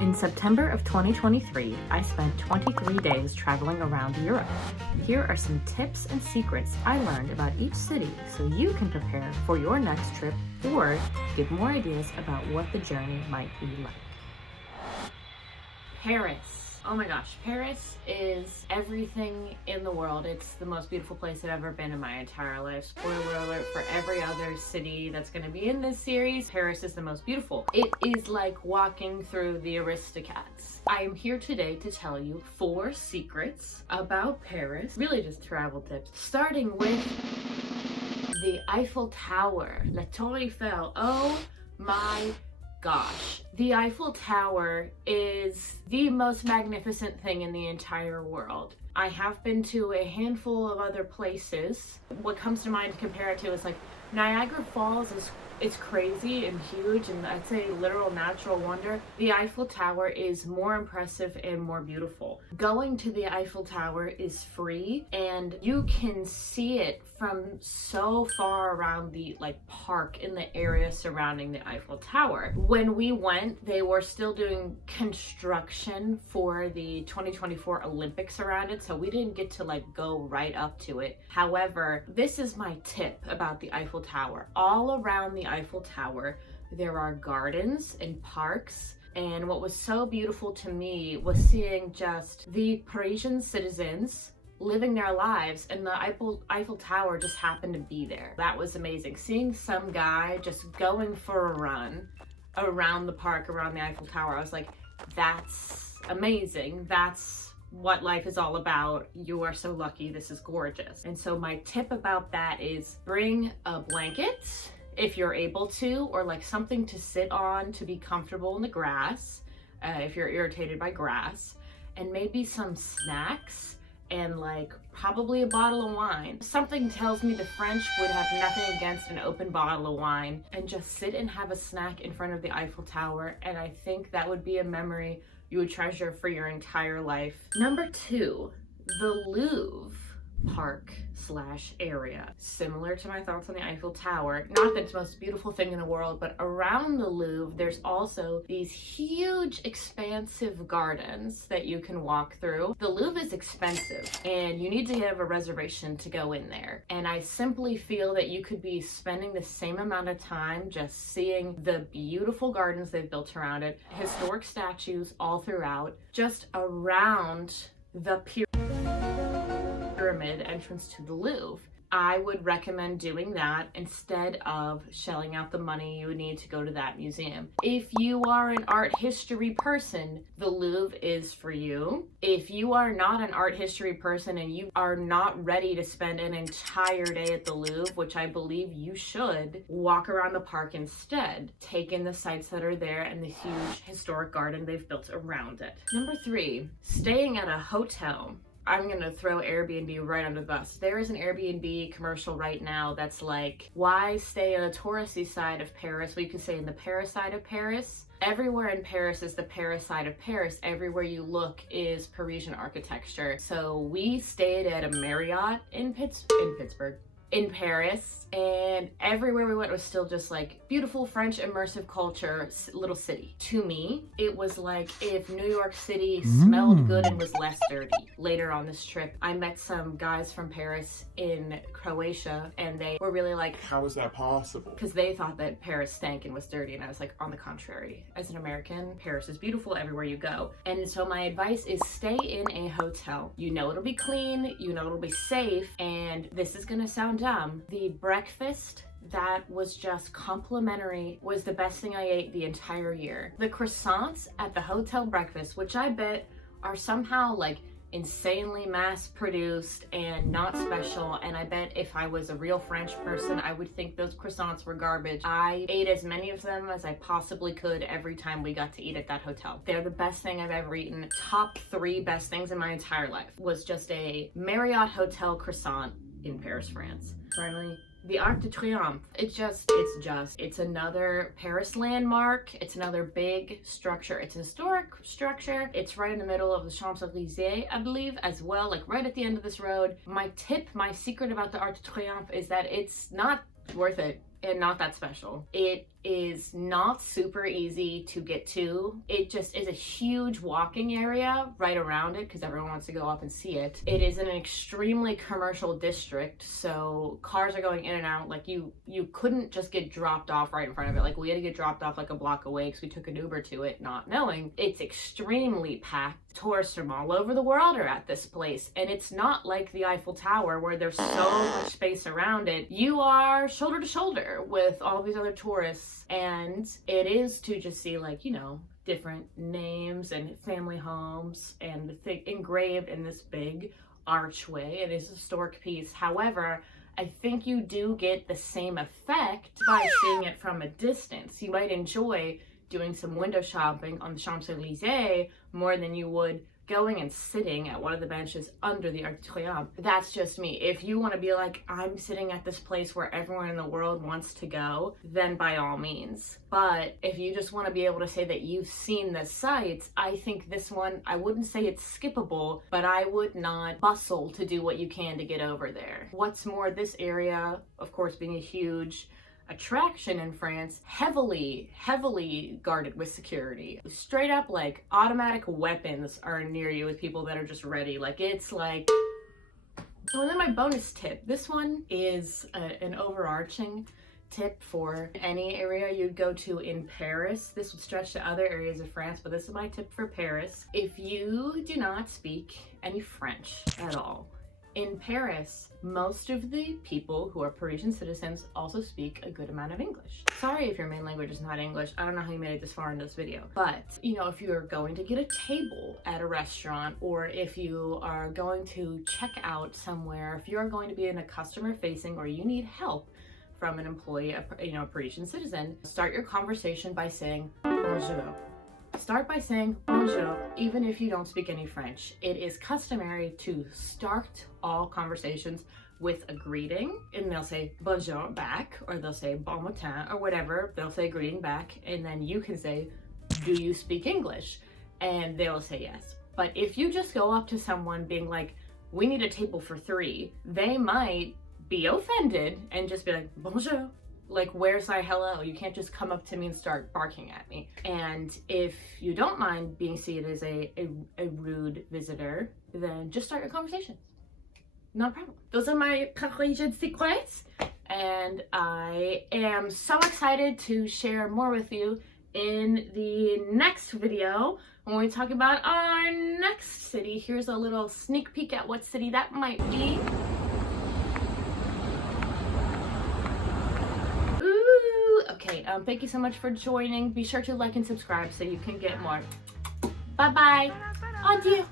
In September of 2023, I spent 23 days traveling around Europe. Here are some tips and secrets I learned about each city so you can prepare for your next trip or get more ideas about what the journey might be like. Paris. Oh my gosh, Paris is everything in the world. It's the most beautiful place I've ever been in my entire life. Spoiler alert for every other city that's going to be in this series, Paris is the most beautiful. It is like walking through the Aristocats. I am here today to tell you 4 secrets about Paris, really just travel tips, starting with the Eiffel Tower, La Tour Eiffel. Oh my gosh, the Eiffel Tower is the most magnificent thing in the entire world. I have been to a handful of other places. What comes to mind to compare it to is like Niagara Falls it's crazy and huge, and I'd say literal natural wonder. The Eiffel Tower is more impressive and more beautiful. Going to the Eiffel Tower is free and you can see it from so far around the park in the area surrounding the Eiffel Tower. When we went, they were still doing construction for the 2024 Olympics around it, so we didn't get to go right up to it. However, this is my tip about the Eiffel Tower. All around the Eiffel Tower, there are gardens and parks. And what was so beautiful to me was seeing just the Parisian citizens living their lives, and the Eiffel Tower just happened to be there. That was amazing. Seeing some guy just going for a run around the park, around the Eiffel Tower, I was like, that's amazing. That's what life is all about. You are so lucky. This is gorgeous. And so my tip about that is bring a blanket if you're able to, or something to sit on to be comfortable in the grass if you're irritated by grass, and maybe some snacks and probably a bottle of wine. Something tells me the French would have nothing against an open bottle of wine, and just sit and have a snack in front of the Eiffel Tower, and I think that would be a memory you would treasure for your entire life. Number 2, the Louvre park/area. Similar to my thoughts on the Eiffel Tower, not that it's the most beautiful thing in the world, but around the Louvre there's also these huge expansive gardens that you can walk through. The Louvre is expensive and you need to have a reservation to go in there, and I simply feel that you could be spending the same amount of time just seeing the beautiful gardens they've built around it, historic statues all throughout, just around the pyramid entrance to the Louvre. I would recommend doing that instead of shelling out the money you would need to go to that museum. If you are an art history person, the Louvre is for you. If you are not an art history person and you are not ready to spend an entire day at the Louvre, which I believe you should, walk around the park instead. Take in the sights that are there and the huge historic garden they've built around it. Number 3, staying at a hotel. I'm gonna throw Airbnb right under the bus. There is an Airbnb commercial right now that's like, why stay on the touristy side of Paris? We could say in the Paris side of Paris. Everywhere in Paris is the Paris side of Paris. Everywhere you look is Parisian architecture. So we stayed at a Marriott in Paris, and everywhere we went was still just beautiful French immersive culture, little city. To me, it was like if New York City smelled good and was less dirty. Later on this trip, I met some guys from Paris in Croatia, and they were really like, how is that possible? Because they thought that Paris stank and was dirty, and I was like, on the contrary. As an American, Paris is beautiful everywhere you go. And so my advice is stay in a hotel. You know it'll be clean, you know it'll be safe, and this is gonna sound dumb. The breakfast that was just complimentary was the best thing I ate the entire year. The croissants at the hotel breakfast, which I bet are somehow insanely mass produced and not special, and I bet if I was a real French person I would think those croissants were garbage. I ate as many of them as I possibly could every time we got to eat at that hotel. They're the best thing I've ever eaten. Top 3 best things in my entire life was just a Marriott hotel croissant in Paris, France. Finally, the Arc de Triomphe. It's another Paris landmark. It's another big structure. It's a historic structure. It's right in the middle of the Champs-Élysées, I believe, as well, right at the end of this road. My secret about the Arc de Triomphe is that it's not worth it and not that special. It is not super easy to get to. It just is a huge walking area right around it because everyone wants to go up and see it. It is in an extremely commercial district, so cars are going in and out. Like you couldn't just get dropped off right in front of it. Like we had to get dropped off like a block away because we took an Uber to it, not knowing. It's extremely packed. Tourists from all over the world are at this place, and it's not like the Eiffel Tower where there's so much space around it. You are shoulder to shoulder with all these other tourists, and it is to just see, like, you know, different names and family homes and the thing engraved in this big archway. It is a historic piece. However, I think you do get the same effect by seeing it from a distance. You might enjoy doing some window shopping on the Champs-Élysées more than you would going and sitting at one of the benches under the Arc de Triomphe. That's just me. If you want to be like, I'm sitting at this place where everyone in the world wants to go, then by all means. But if you just want to be able to say that you've seen the sights, I think this one, I wouldn't say it's skippable, but I would not bustle to do what you can to get over there. What's more, this area, of course, being a huge attraction in France, heavily guarded with security. Straight up, like, automatic weapons are near you with people that are just ready. Like, it's like... And then my bonus tip. This one is an overarching tip for any area you'd go to in Paris. This would stretch to other areas of France, but this is my tip for Paris. If you do not speak any French at all, in Paris, most of the people who are Parisian citizens also speak a good amount of English. Sorry if your main language is not English. I don't know how you made it this far in this video. But, you know, if you're going to get a table at a restaurant, or if you are going to check out somewhere, if you're going to be in a customer facing or you need help from an employee, a Parisian citizen, start your conversation by saying bonjour. Start by saying bonjour, even if you don't speak any French. It is customary to start all conversations with a greeting, and they'll say bonjour back, or they'll say bon matin, or whatever. They'll say greeting back, and then you can say, do you speak English? And they will say yes. But if you just go up to someone being like, we need a table for 3, they might be offended and just be like, bonjour. Like, where's my hello? You can't just come up to me and start barking at me. And if you don't mind being seen as a rude visitor, then just start your conversation. No problem. Those are my Parisian secrets, and I am so excited to share more with you in the next video when we talk about our next city. Here's a little sneak peek at what city that might be. Okay, thank you so much for joining. Be sure to like and subscribe so you can get more. Bye bye. Adieu.